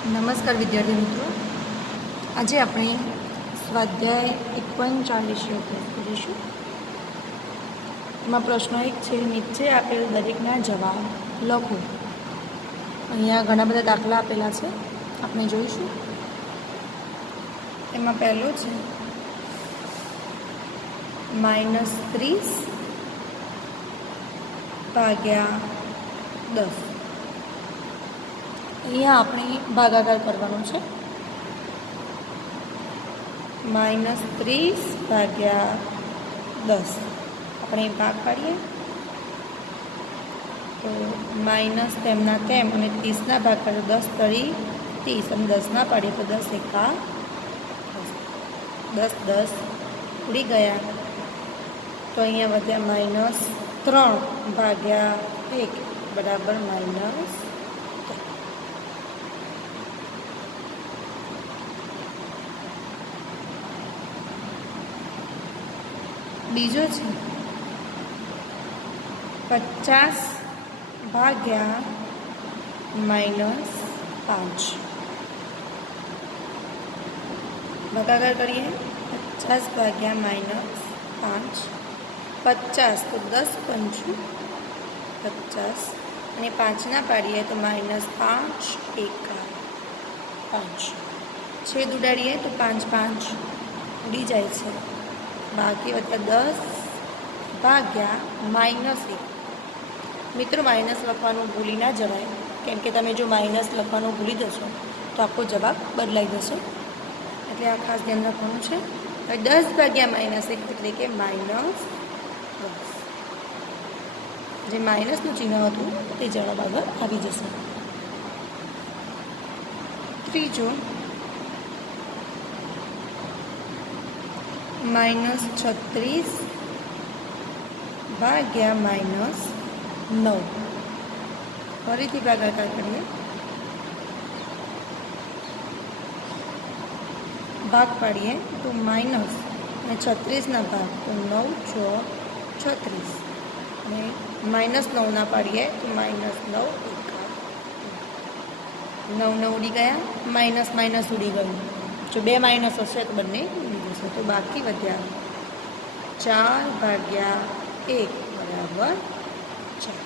નમસ્કાર વિદ્યાર્થી મિત્રો, આજે આપણે સ્વાધ્યાય 51 વિશે અભ્યાસ કરીશું. એમાં પ્રશ્ન એક છે, નીચે આપેલ દરેકના જવાબ લખો. અહીંયા ઘણા બધા દાખલા આપેલા છે, આપણે જોઈશું. એમાં પહેલો છે -30 ભાગ્યા 10. અહીંયા આપણે ભાગાકાર કરવાનો છે. -30 ભાગ્યા 10 આપણે ભાગ પાડીએ તો માઇનસ તેમના તેમ અને 30ના ભાગ પાડીએ 10 તરી 30 અને 10ના પાડીએ તો 10 એકા 10 10 ઉડી ગયા. તો અહીંયા વધ્યા -3 ભાગ્યા 1 બરાબર -3. બીજો છે 50 ભાગ્યા -5. ભાગાકાર કરીએ 50 ભાગ્યા -5. 50 તો 10 પંચું 50 અને 5ના પાડીએ તો -5 એકા 5. છેદ ઉડાડીએ તો 5 5 ઉડી જાય છે. બાકી વધ્યા 10 ભાગ્યા -1. મિત્રો, માઇનસ લખવાનું ભૂલી ના જવાય, કેમ કે તમે જો માઇનસ લખવાનું ભૂલી જશો તો આખો જવાબ બદલાઈ જશે, એટલે આ ખાસ ધ્યાન રાખવાનું છે. હવે 10 ભાગ્યા -1 એટલે કે -10. જે માઇનસનું ચિહ્ન હતું તે જવાબ આગળ આવી જશે. ત્રીજો -36 ભાગ્યા -9. ફરીથી ભાગાકાર કરીએ. ભાગ પાડીએ તો માઇનસ અને 36ના ભાગ તો 9 × 36 અને -9ના પાડીએ તો -9 એકા 9 ઉડી ગયા. માઇનસ માઇનસ ઉડી ગયું. જો બે માઇનસ હશે તો બંને ઉડી જશે. તો બાકી વધ્યા 4 ભાગ્યા 1 બરાબર 4.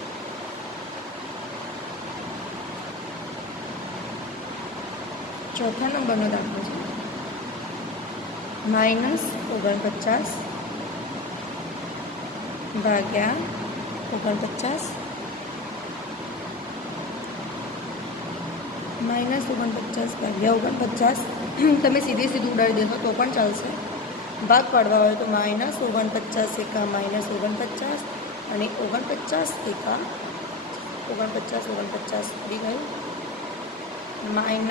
ચોથા નંબરનો દાખલો છે -49 ભાગ્યા 49. -49 ભાગ્યા 49 તમે સીધું ઉડાડી દેશો તો પણ ચાલશે. ભાગ પાડવા હોય તો -49 એકા -49 અને 49 એકા 49 ઉડી ગયું. -1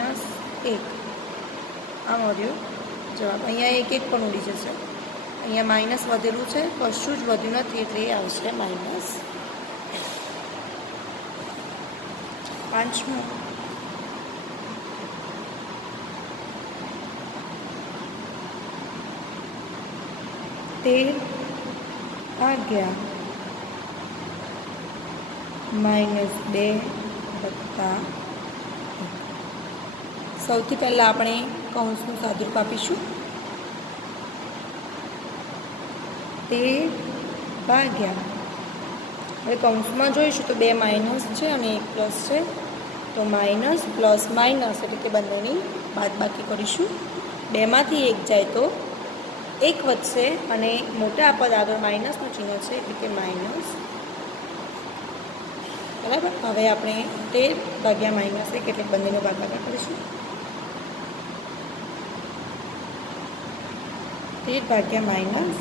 આ મળ્યો જવાબ. અહીંયા 1 1 પણ ઉડી જશે. અહીંયા માઇનસ વધેલું છે, કશું જ વધ્યું નથી, એટલે એ આવશે માઇનસ. પાંચમું -13 ભાગ્યા -2 વત્તા 1. સૌથી પહેલાં આપણે કૌંસનું સાદુરૂપ આપીશું. 13 ભાગ્યા, હવે કૌંસમાં જોઈશું તો 2 માઇનસ છે અને 1 પ્લસ છે, તો માઇનસ પ્લસ માઇનસ એટલે કે બંનેની બાદબાકી કરીશું. 2માંથી 1 જાય તો 1 વધશે અને મોટા પદ આગળ માઇનસનું ચિહ્ન છે એટલે કે માઇનસ. બરાબર. હવે આપણે 13 ભાગ્યા -1 એટલે બંનેનો ભાગાકાર કરીશું. 13 ભાગ્યા -1.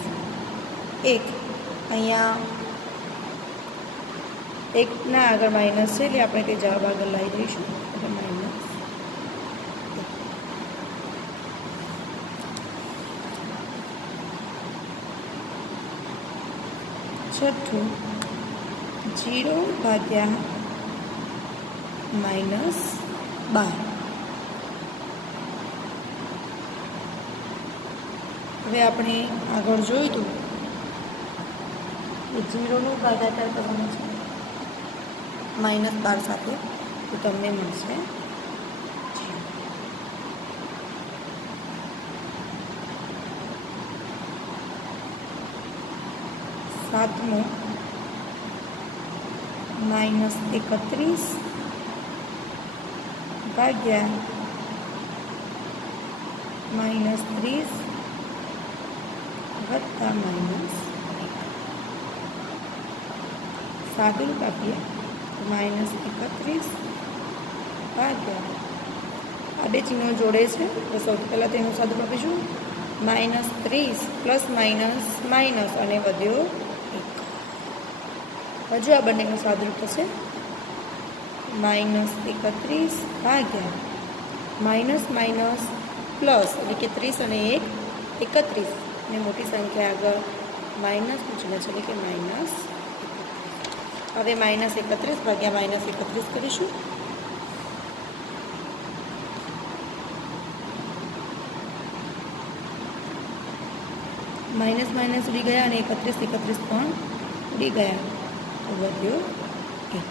અહીંયા 1ના આગળ માઇનસ છે એટલે આપણે તે જવાબ આગળ લાવી દઈશું એટલે -1. છઠ્ઠું 0 ભાગ્યા -12. હવે આપણે આગળ જોઈતું એ 0નું ભાગાકાર કરવાનું છે -12 સાથે, તો તમને મળશે 0. 7મો માઇનસ 31 ભાગ્યા માઇનસ 30 વત્તા માઇનસ 1. સાદુરૂપ આપીએ તો માઇનસ 31 ભાગ્યા આ બે ચિહ્નો જોડે છે તો સૌથી પહેલાં તેનું સાદુરૂપ આપીશું માઇનસ 30 પ્લસ માઇનસ માઇનસ અને વધ્યો 1. હજુ આ બંનેનું સાદુરૂપ થશે માઇનસ 31 ભાગ્યા માઇનસ માઇનસ પ્લસ એટલે કે 30 અને 1 31 અને મોટી સંખ્યા આગળ માઇનસનું ચિહ્ન છે એટલે કે માઇનસ 31. હવે માઇનસ 31 ભાગ્યા માઇનસ 31 કરીશું. માઇનસ માઇનસ ઉડી ગયા અને 31 પણ ઉડી ગયા તો વધ્યો 1.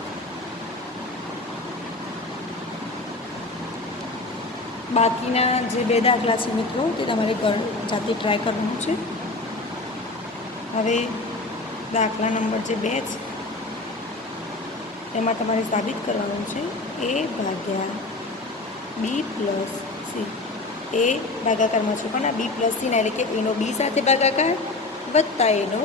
બાકીના જે બે દાખલા છે મિત્રો તે તમારે જાતે ટ્રાય કરવાનું છે. હવે દાખલા નંબર જે 2 છે એમાં તમારે સાબિત કરવાનું છે a ભાગ્યા b પ્લસ c. એ ભાગાકારમાં છે પણ આ b પ્લસ c ના એટલે કે એનો b સાથે ભાગાકાર વત્તા એનો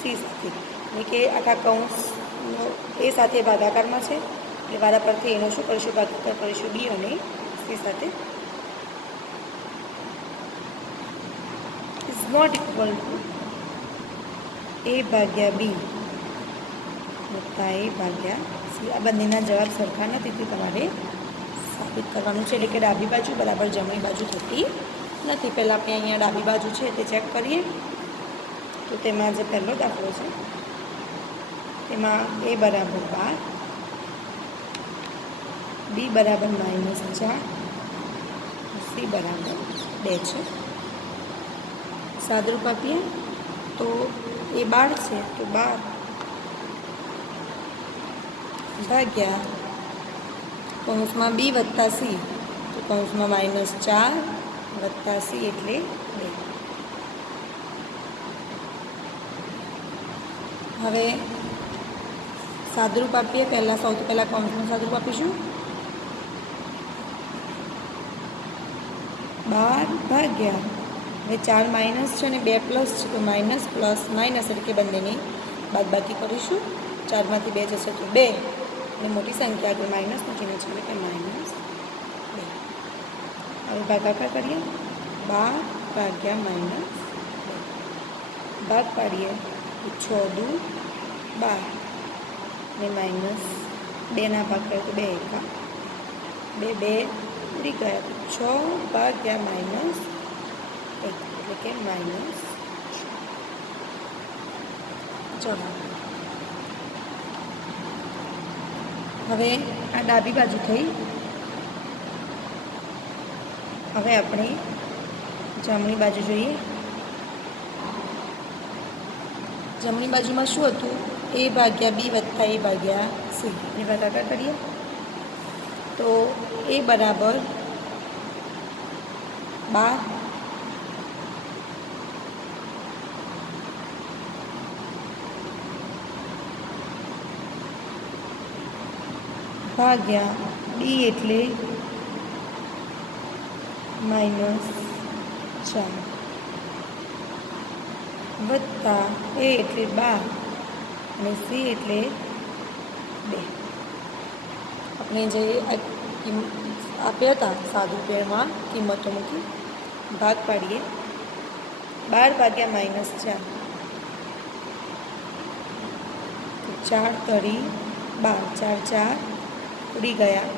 c સાથે એટલે કે આખા કૌંસનો એ સાથે ભાગાકારમાં છે એટલે વારા પરથી એનો શું કરીશું ભાગાકાર કરીશું b અને c સાથે. Is not equal to a ભાગ્યા b વત્તા a ભાગ્યા c. આ બંનેના જવાબ સરખા નથી તે તમારે સાબિત કરવાનું છે એટલે કે ડાબી બાજુ બરાબર જમણી બાજુ થતી નથી. પહેલાં આપણે અહીંયા ડાબી બાજુ છે તે ચેક કરીએ તો તેમાં જે પહેલો દાખલો છે તેમાં a બરાબર 12 b બરાબર -4 c બરાબર 2 છે. સાદુરૂપ આપીએ તો એ 12 છે તો 12 ભાગ્યા કૌંસમાં b વત્તા c તો કૌંસમાં -4 વત્તા c એટલે 2. હવે સાદુરૂપ આપીએ સૌથી પહેલાં કૌંસનું સાદુરૂપ આપીશું 12 ભાગ્યા હવે 4 માઇનસ છે અને 2 પ્લસ છે તો માઇનસ પ્લસ માઇનસ એટલે કે બંનેની બાદબાકી કરીશું. 4માંથી 2 જશે તો 2 અને મોટી સંખ્યા આગળ માઇનસનું ચિહ્ન છે એટલે કે -2. હવે ભાગાકાર કરીએ 12 ભાગ્યા -2 ભાગ પાડીએ તો 6 દુ 12 અને -2ના ભાગ કરીએ તો 2 એકા 2 ઉડી ગયા તો 6 ભાગ્યા -1 એટલે કે -6. હવે આ ડાબી બાજુ થઈ. હવે આપણે જમણી બાજુ જોઈએ. જમણી બાજુમાં શું હતું a ભાગ્યા b વત્તા a ભાગ્યા c એ ભાગાકાર કરીએ તો a બરાબર 12 ભાગ્યા b એટલે -4 વત્તા a એટલે 12 અને c એટલે 2. આપણે જે આપ્યા હતા સાદું પેરમાં કિંમતો મૂકી ભાગ પાડીએ 12 ભાગ્યા -4 4 તરી 12 4 4 ઉડી ગયા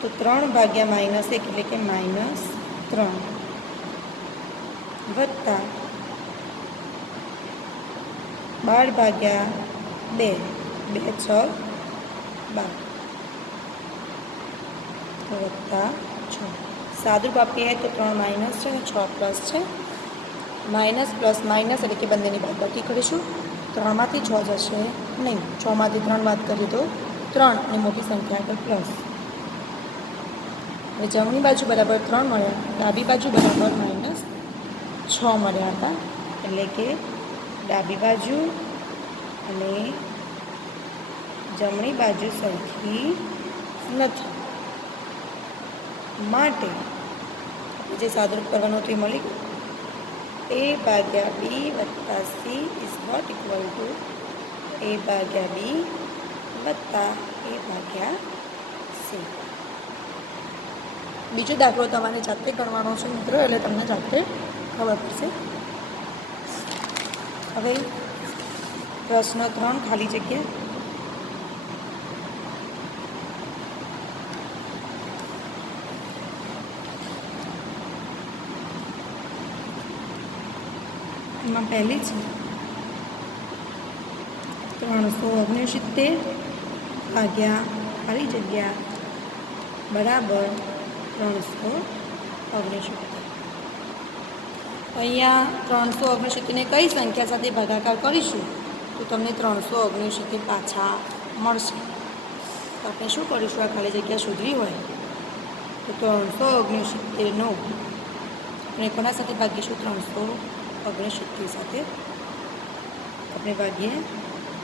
તો 3 ભાગ્યા -1 એટલે કે -3 વત્તા 12 ભાગ્યા 2 2 6 12 વત્તા 6. સાદુરૂપ આપીએ તો 3 માઇનસ છે અને 6 પ્લસ છે. માઇનસ પ્લસ માઇનસ એટલે કે બંનેની બાદબાકી કરીશું. 3માંથી 6 જશે નહીં 6માંથી 3 બાદ કરીએ તો 3 અને મોટી સંખ્યા આગળ પ્લસ. હવે જમણી બાજુ બરાબર 3 મળ્યા ડાબી બાજુ બરાબર -6 મળ્યા હતા એટલે કે ડાબી બાજુ અને જમણી બાજુ સરખી નથી, માટે જે સાદુરૂપ કરવાનું હતું એ મળી ગયું. A ભાગ્યા B વત્તા C is not equal to A ભાગ્યા B વત્તા A ભાગ્યા C. બીજો દાખલો તમારે જાતે કરવાનો છે મિત્રો, એટલે તમને જાતે ખબર પડશે. હવે પ્રશ્ન 3 ખાલી જગ્યા. એમાં પહેલી છે 369 ભાગ્યા ખાલી જગ્યા બરાબર 369. અહીંયા 369ને કઈ સંખ્યા સાથે ભાગાકાર કરીશું તો તમને 369 પાછા મળશે. તો આપણે શું કરીશું, આ ખાલી જગ્યા શોધવી હોય તો 369નો આપણે કોના સાથે ભાગીશું, 369 સાથે આપણે ભાગીએ.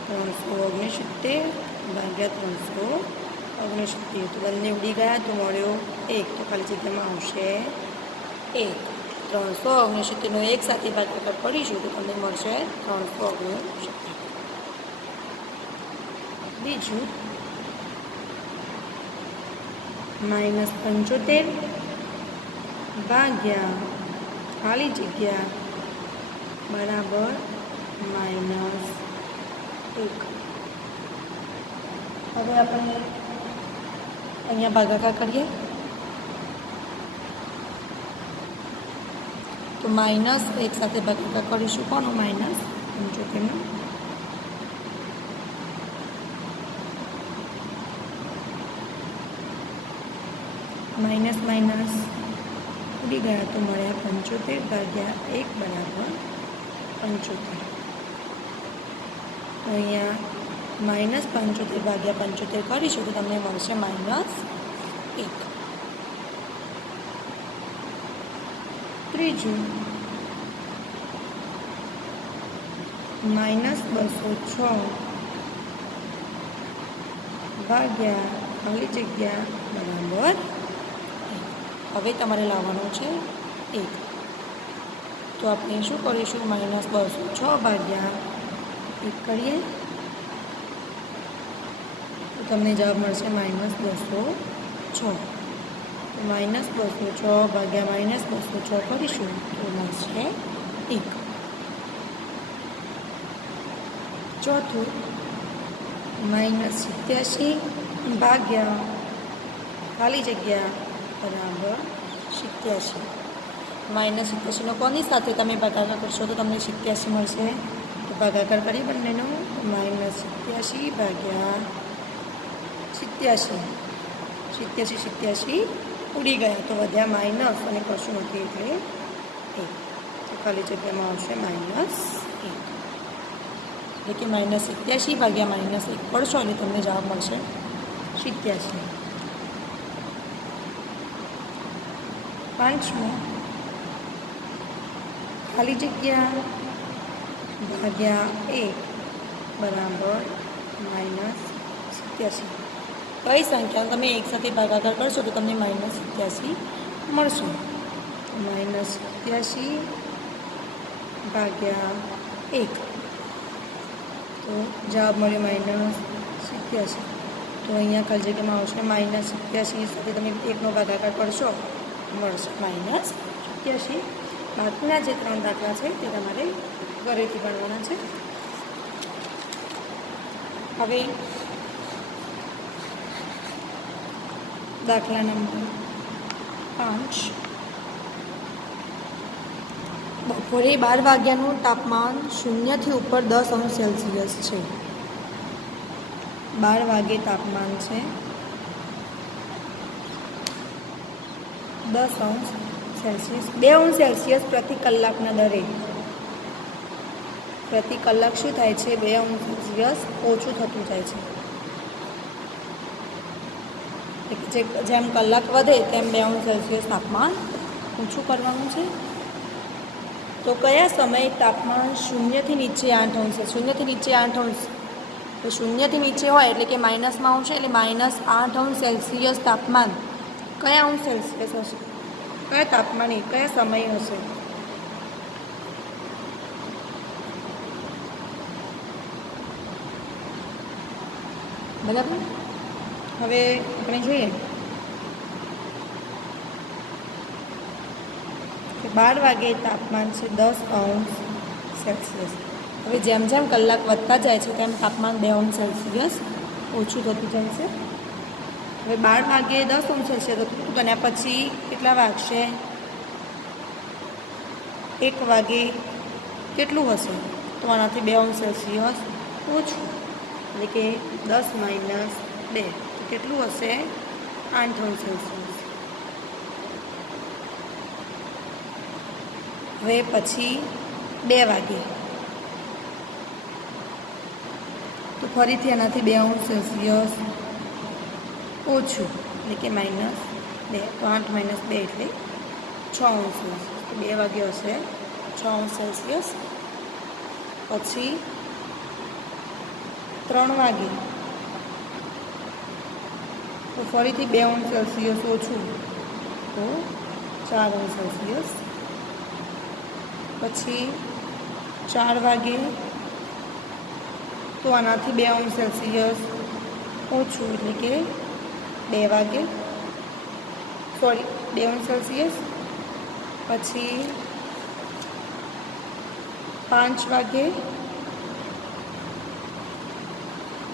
369 ભાગ્યા 369 તો બંને ઉડી ગયા તો મળ્યો 1, તો ખાલી જગ્યામાં આવશે 1. 369નો 1 સાથે ભાગાકાર કરીશું તો તમને મળશે 369. બીજું -75 ભાગ્યા ખાલી જગ્યા બરાબર -1. હવે આપણે અહીંયા ભાગાકાર કરીએ તો -1 સાથે ભાગાકાર કરીશું. કોનો -75નો? માઇનસ માઇનસ ઉડી ગયા તો મળ્યા 75 ભાગ્યા 1 બરાબર 75. અહીંયા -75 ભાગ્યા 75 કરીશું તો તમને મળશે -1. ત્રીજું -206 ભાગ્યા ખાલી જગ્યા બરાબર 1. હવે તમારે લાવવાનું છે 1. તો આપણે શું કરીશું, -206 ભાગ્યા 1 કરીએ તો તમને જવાબ મળશે -206. -206 ભાગ્યા -206 કરીશું તો મળશે 1. ચોથું -87 ભાગ્યા ખાલી જગ્યા બરાબર 87. -87નો કોની સાથે તમે ભાગાકાર કરશો તો તમને 87 મળશે. તો ભાગાકાર કરી બંનેનો -87 ભાગ્યા 87. 87 ઉડી ગયા તો વધ્યા માઇનસ અને કશું નથી એટલે 1. તો ખાલી જગ્યામાં આવશે -1. એટલે કે -87 ભાગ્યા -1 કરશો એટલે તમને જવાબ મળશે 87. પાંચમો ખાલી જગ્યા ભાગ્યા 1 બરાબર -87. કઈ સંખ્યા તમે એક સાથે ભાગાકાર કરશો તો તમને -87 મળશે. -87 ભાગ્યા 1 તો જવાબ મળ્યો -87. તો અહીંયા ખાલી જગ્યામાં આવશે -87 સાથે તમે 1નો ભાગાકાર કરશો મળશે -87. બાકીના જે 3 દાખલા છે તે તમારે ઘરેથી ગણવાના છે. હવે દાખલા નંબર 5. બપોરે 12 વાગ્યાનું તાપમાન 0થી ઉપર 10°C છે. 12 વાગે તાપમાન છે 10°C. 2°C પ્રતિ કલાકના દરે પ્રતિ કલાક શું થાય છે, 2°C ઓછું થતું જાય છે. જેમ કલાક વધે તેમ 2°C તાપમાન ઓછું કરવાનું છે. તો કયા સમયે તાપમાન 0 થી નીચે 8 અંશ છે? 0 થી નીચે 8 અંશ, તો 0 થી નીચે હોય એટલે કે માઇનસમાં આવશે, એટલે -8 અંશ સેલ્સિયસ તાપમાન કયા અંશ સેલ્સિયસ હશે? કયા તાપમાને કયા સમયે હશે? બરાબર. હવે આપણે જોઈએ કે 12 વાગે તાપમાન છે 10 અંશ સેલ્સિયસ. હવે જેમ જેમ કલાક વધતા જાય છે તેમ તાપમાન 2 અંશ સેલ્સિયસ ઓછું થતું જાય છે. હવે 12 વાગે 10 અંશ સેલ્સિયસ હતું, બન્યા પછી કેટલા વાગશે? 1 વાગે કેટલું હશે? તો આનાથી 2 અંશ સેલ્સિયસ ઓછું, એટલે કે 10 - 2 કેટલું હશે? 8 અંશ સેલ્સિયસ. હવે પછી 2 વાગે તો ફરીથી આનાથી 2 અંશ સેલ્સિયસ ઓછું, એટલે કે -2. તો 8 - 2 એટલે 6 અંશ સેલ્સિયસ. 2 વાગે હશે 6 અંશ સેલ્સિયસ. પછી 3 વાગે તો ફરીથી 2 અંશ સેલ્સિયસ ઓછું, તો 4 અંશ સેલ્સિયસ. પછી 4 વાગે તો આનાથી 2 અંશ સેલ્સિયસ ઓછું, એટલે કે 2 વાગે 2 અંશ સેલ્સિયસ. પછી 5 વાગે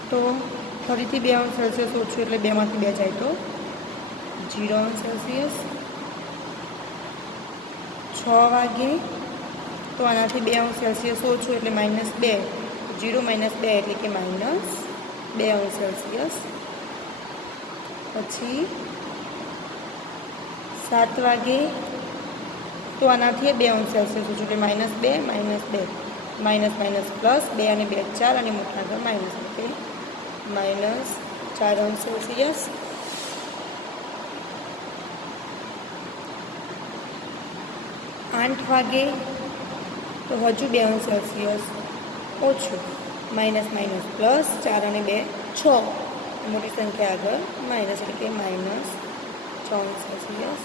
તો ફરીથી 2 અંશ સેલ્સિયસ ઓછું, એટલે 2માંથી 2 જાય તો 0 અંશ સેલ્સિયસ. 6 વાગે તો આનાથી 2 અંશ સેલ્સિયસ ઓછું, એટલે -2. 0 - 2 એટલે કે -2 અંશ સેલ્સિયસ. પછી 7 વાગે તો આનાથી 2 અંશ સેલ્સિયસ ઓછું, એટલે -2 - 2 પ્લસ 2 અને 2 4 અને મોટા આગળ માઇનસ, એટલે -4 અંશ સેલ્સિયસ. 8 વાગે તો હજુ 2 અંશ સેલ્સિયસ ઓછું, -, પ્લસ 4 અને 2 6, મોટી સંખ્યા આગળ માઇનસ, એટલે કે -6 અંશ સેલ્સિયસ.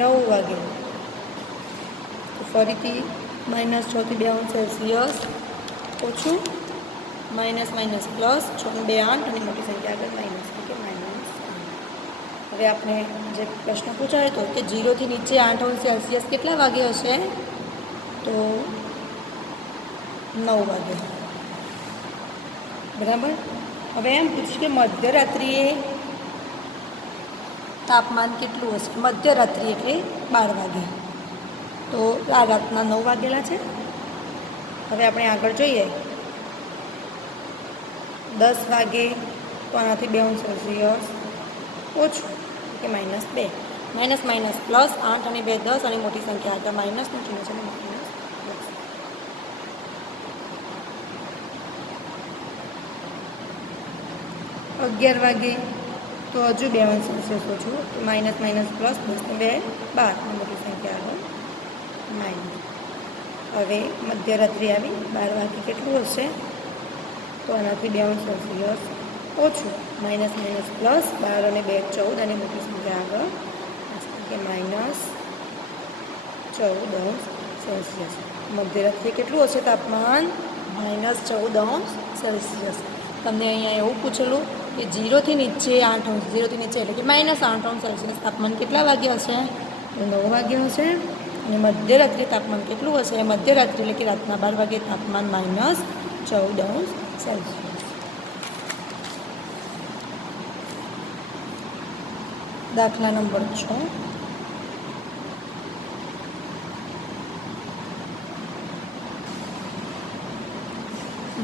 9 વાગે તો ફરીથી -6 થી 2 અંશ સેલ્સિયસ ઓછું, -, પ્લસ 6 અને 2 8 અને મોટી સંખ્યા આગળ માઇનસ, એટલે કે -8. હવે આપણે જે પ્રશ્ન પૂછાયો હતો કે 0 થી નીચે 8 અંશ સેલ્સિયસ કેટલા વાગે હશે? તો 9 વાગે. બરાબર. હવે એમ પૂછ્યું કે મધ્યરાત્રિએ તાપમાન કેટલું હશે? મધ્યરાત્રિ એટલે 12 વાગે. તો આ રાતના 9 વાગેલા છે. હવે આપણે આગળ જોઈએ 10 વાગે તો આનાથી 2 અંશ સેલ્સિયસ ઓછું, કે -2. માઇનસ પ્લસ 8 અને 2 10 અને મોટી સંખ્યા આગળ માઇનસ મૂકીને છે, -10. 11 વાગે તો હજુ 2 અંશ સેલ્સિયસ ઓછું, માઇનસ પ્લસ 10 ને 2 12 અને મોટી સંખ્યા આગળ -. હવે મધ્યરાત્રિ આવી 12 વાગે કેટલું હશે? તો આનાથી 2 અંશ સેલ્સિયસ ઓછું, માઇનસ પ્લસ 12 અને 2 14 અને મોટી સંખ્યા આગળ, કે -14 અંશ સેલ્સિયસ. મધ્યરાત્રિ કેટલું હશે તાપમાન? -14 અંશ સેલ્સિયસ. તમને અહીંયા એવું પૂછેલું કે 0 થી નીચે 8 અંશ, 0 થી નીચે એટલે કે -8 અંશ સેલ્સિયસ તાપમાન કેટલા વાગે હશે? તો 9 વાગે હશે. અને મધ્યરાત્રિ તાપમાન કેટલું હશે? મધ્યરાત્રિ એટલે કે રાતના 12 વાગે તાપમાન -14 અંશ સેલ્સિયસ. દાખલા નંબર 6.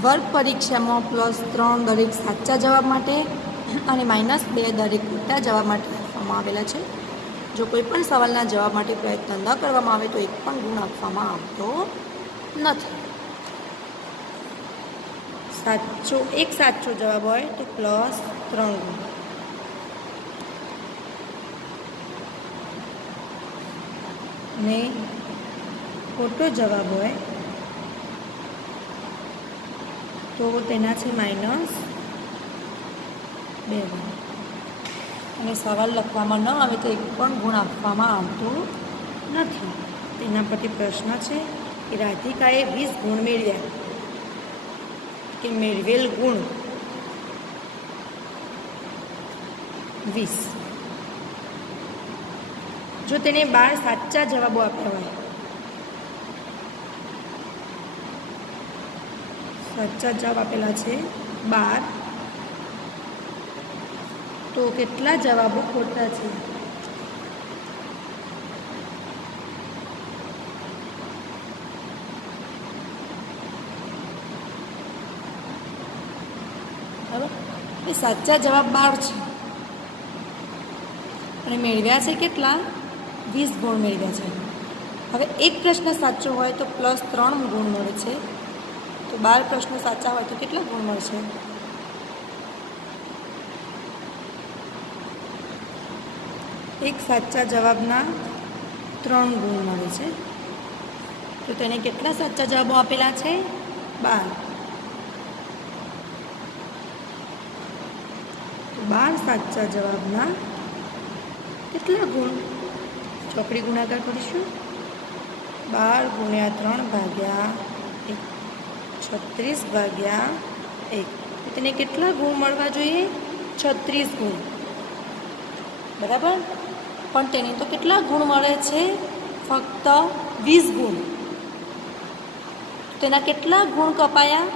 વર્ગ પરીક્ષામાં +3 દરેક સાચા જવાબ માટે અને -2 દરેક ખોટા જવાબ માટે આપવામાં આવેલા છે. જો કોઈ પણ સવાલના જવાબ માટે પ્રયત્ન ન કરવામાં આવે તો એક પણ ગુણ આપવામાં આવતો નથી. એક સાચો જવાબ હોય તો +3 ગુણ. ને ખોટો જવાબ હોય તો તેના છે -2 ગુણ. અને સવાલ લખવામાં ન આવે તો એક પણ ગુણ આપવામાં આવતો નથી. તેના પરથી પ્રશ્ન છે કે રાધિકાએ 20 ગુણ મેળવ્યા, કે મેળવેલ ગુણ 20. જો તેને 12 સાચા જવાબો આપ્યા હોય, સાચા જવાબ આપેલા છે 12, તો કેટલા જવાબો ખોટા છે? બરાબર, એ સાચા જવાબ 12 છે અને મેળવ્યા છે કેટલા? 20 ગુણ મેળવ્યા છે. હવે એક પ્રશ્ન સાચો હોય તો +3 ગુણ મળે છે. તો 12 પ્રશ્નો સાચા હોય તો કેટલા ગુણ મળશે? એક સાચા જવાબના 3 ગુણ મળે છે. તો તેને કેટલા સાચા જવાબો આપેલા છે? 12. તો 12 સાચા જવાબના કેટલા ગુણ? ચોકડી ગુણાકાર કરીશું. 12 ગુણ્યા 3 ભાગ્યા 1, 36 ભાગ્યા 1. તો તેને કેટલા ગુણ મળવા જોઈએ? 36 ગુણ. બરાબર, પણ તેને તો કેટલા ગુણ મળે છે? ફક્ત 20 ગુણ. તેના કેટલા ગુણ કપાયા?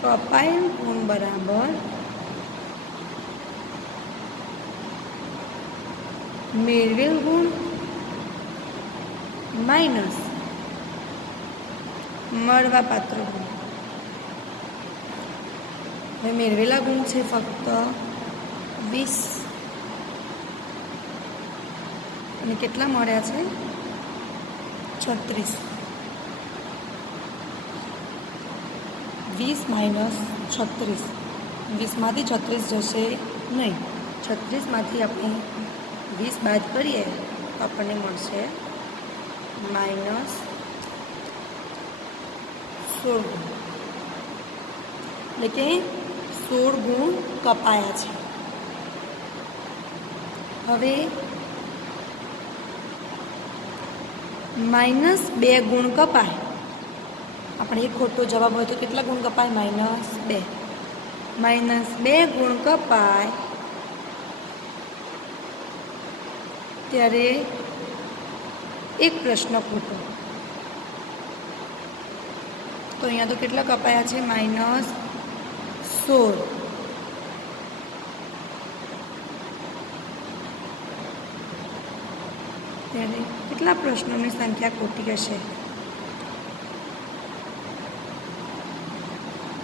કપાયેલ ગુણ બરાબર મેળવેલ ગુણ માઇનસ મળવાપાત્ર ગુણ. હવે મેળવેલા ગુણ છે ફક્ત 20 અને કેટલા મળ્યા છે? 36. 20 માઇનસ 36. 20માંથી 36 જશે નહીં. 36માંથી આપણે 20 બાદ કરીએ તો આપણને મળશે -16 ગુણ. એટલે કે 16 ગુણ કપાયા છે. હવે -2 ગુણ કપાય. આપણે એક ખોટો જવાબ હોય તો કેટલા ગુણ કપાય? -2. -2 ગુણ કપાય ત્યારે એક પ્રશ્ન ખોટો. તો અહીંયા તો કેટલા કપાયા છે? -16. ત્યારે કેટલા પ્રશ્નોની સંખ્યા ખોટી હશે?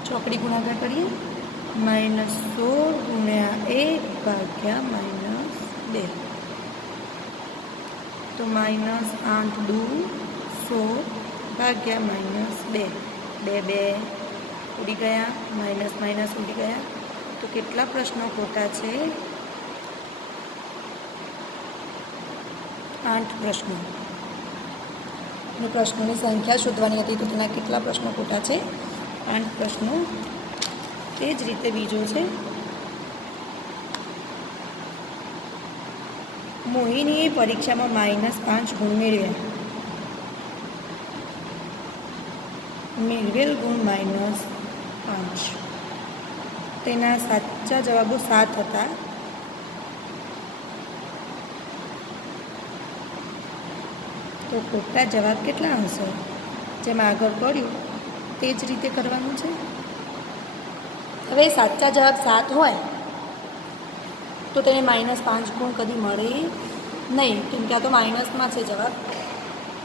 ચોકડી ગુણાકાર કરીએ. -16 ગુણ્યા 1 ભાગ્યા -2. તો -8 દુ 16 ભાગ્યા -2. 2 ઉડી ગયા, માઇનસ માઇનસ ઉડી ગયા. તો કેટલા પ્રશ્નો ખોટા છે? 8 પ્રશ્નો. અને પ્રશ્નોની સંખ્યા શોધવાની હતી તો તેના કેટલા પ્રશ્નો ખોટા છે? 8 પ્રશ્નો. તે જ રીતે બીજો છે, મોહિનીએ પરીક્ષામાં -5 ગુણ મેળવ્યા. મેળવેલ ગુણ -5. તેના સાચા જવાબો 7 હતા. તો ખોટા જવાબ કેટલા હશે? જેમ આગળ કર્યું તે જ રીતે કરવાનું છે. હવે સાચા જવાબ 7 હોય તો તેને -5 ગુણ કદી મળે નહીં, કેમ કે આ તો માઇનસમાં છે જવાબ.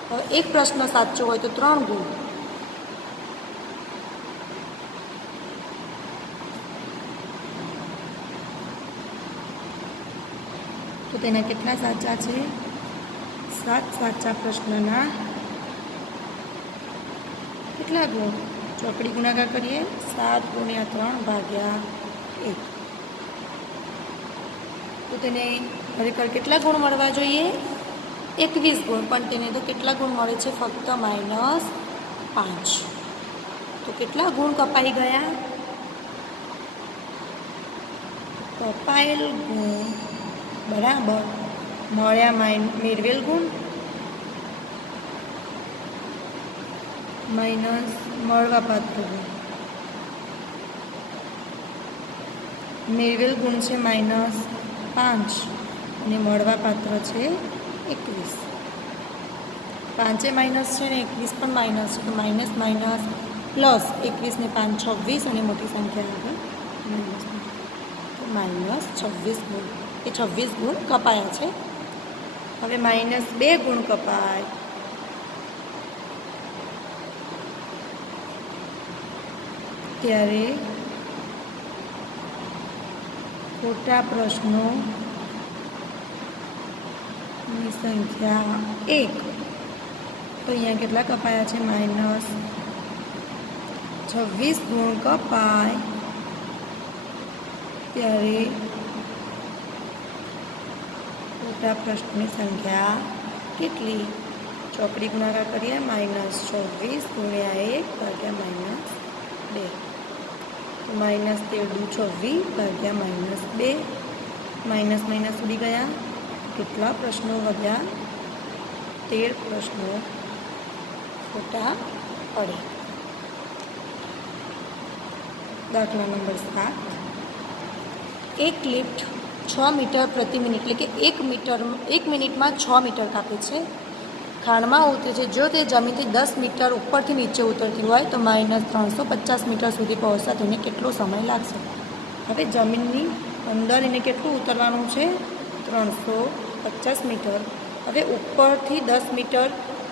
હવે એક પ્રશ્ન સાચો હોય તો 3 ગુણ. તો તેના કેટલા સાચા છે? 7 સાચા પ્રશ્નના કેટલા ગુણ? ચોકડી ગુણાકાર કરીએ. 7 ગુણ્યા 3 ભાગ્યા 1. તેને ખરેખર કેટલા ગુણ મળવા જોઈએ? 21 ગુણ, પણ તેને તો કેટલા ગુણ મળે છે? ફક્ત -5. તો કેટલા ગુણ કપાઈ ગયા? કપાયેલ ગુણ બરાબર મળ્યા મેળવેલ ગુણ માઇનસ મળવાપાત્ર ગુણ. મેળવેલ ગુણ છે -5 અને મળવાપાત્ર છે 21. 5 માઇનસ છે ને 21 પણ માઇનસ છે, તો માઇનસ માઇનસ પ્લસ 21 ને 5 26 અને મોટી સંખ્યા આગળ માઇનસ 26 ગુણ. એ 26 ગુણ કપાયા છે. હવે -2 ગુણ કપાય ત્યારે ખોટા પ્રશ્નોની સંખ્યા 1. તો અહીંયા કેટલા કપાયા છે? -26 ગુણ કપાય ત્યારે ખોટા પ્રશ્નોની સંખ્યા કેટલી? ચોકડી ગુણાકાર કરીએ. -24 ગુણ્યા 1 ભાગ્યા -2. તો -13 ભાગ્યા -2. માઇનસ માઇનસ ઉડી ગયા. કેટલા પ્રશ્નો વધ્યા? 13 પ્રશ્નો ખોટા પડે. દાખલા નંબર 7. એક લિફ્ટ 6 મીટર પ્રતિ મિનિટ એટલે કે 1 મિનિટમાં 6 મીટર કાપે છે. ખાણમાં ઉતરે છે. જો તે જમીનથી 10 મીટર ઉપરથી નીચે ઉતરતી હોય તો -350 મીટર સુધી પહોંચતા તેને કેટલો સમય લાગશે? હવે જમીનની અંદર એને કેટલું ઉતરવાનું છે? 350 મીટર. હવે ઉપરથી 10 મીટર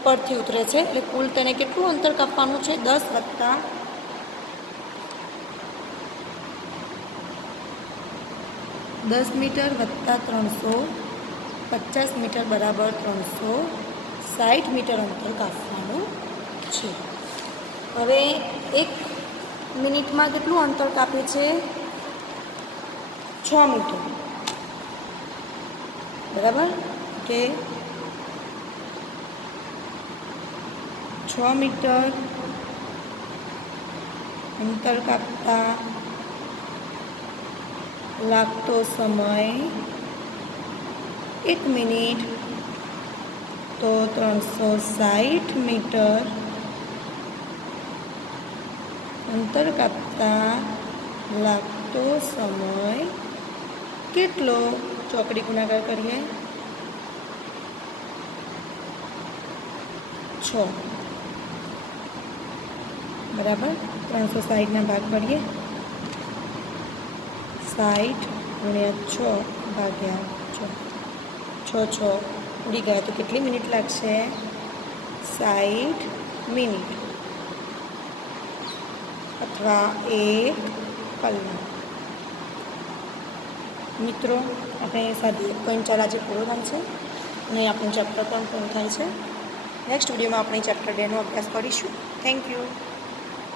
પરથી ઉતરે છે એટલે કુલ તેને કેટલું અંતર કાપવાનું છે? 10 મીટર વત્તા 350 મીટર બરાબર 360 મીટર અંતર કાપવાનું છે. હવે 1 મિનિટમાં કેટલું અંતર કાપે છે? 6 મીટર બરાબર કે 6 મીટર અંતર કાપતા લાગતો સમય 1 મિનિટ, તો 360 મીટર અંતર કાપતા લાગતો સમય કેટલો? ચોકડી ગુણાકાર કરીએ. 6 બરાબર 360 ભાગ કરીએ. 60 ગુણ્યા 6 ભાગ્યા 6 ઉડી ગયા. તો કેટલી મિનિટ લાગશે? 60 મિનિટ અથવા 1 કલાક. મિત્રો, આપણે સ્વાધ્યાય 1.4 આજે પૂરો થાય છે અને આપણું ચેપ્ટર પણ પૂરું થાય છે. નેક્સ્ટ વિડીયોમાં આપણે ચેપ્ટર 2 નો અભ્યાસ કરીશું. Thank you.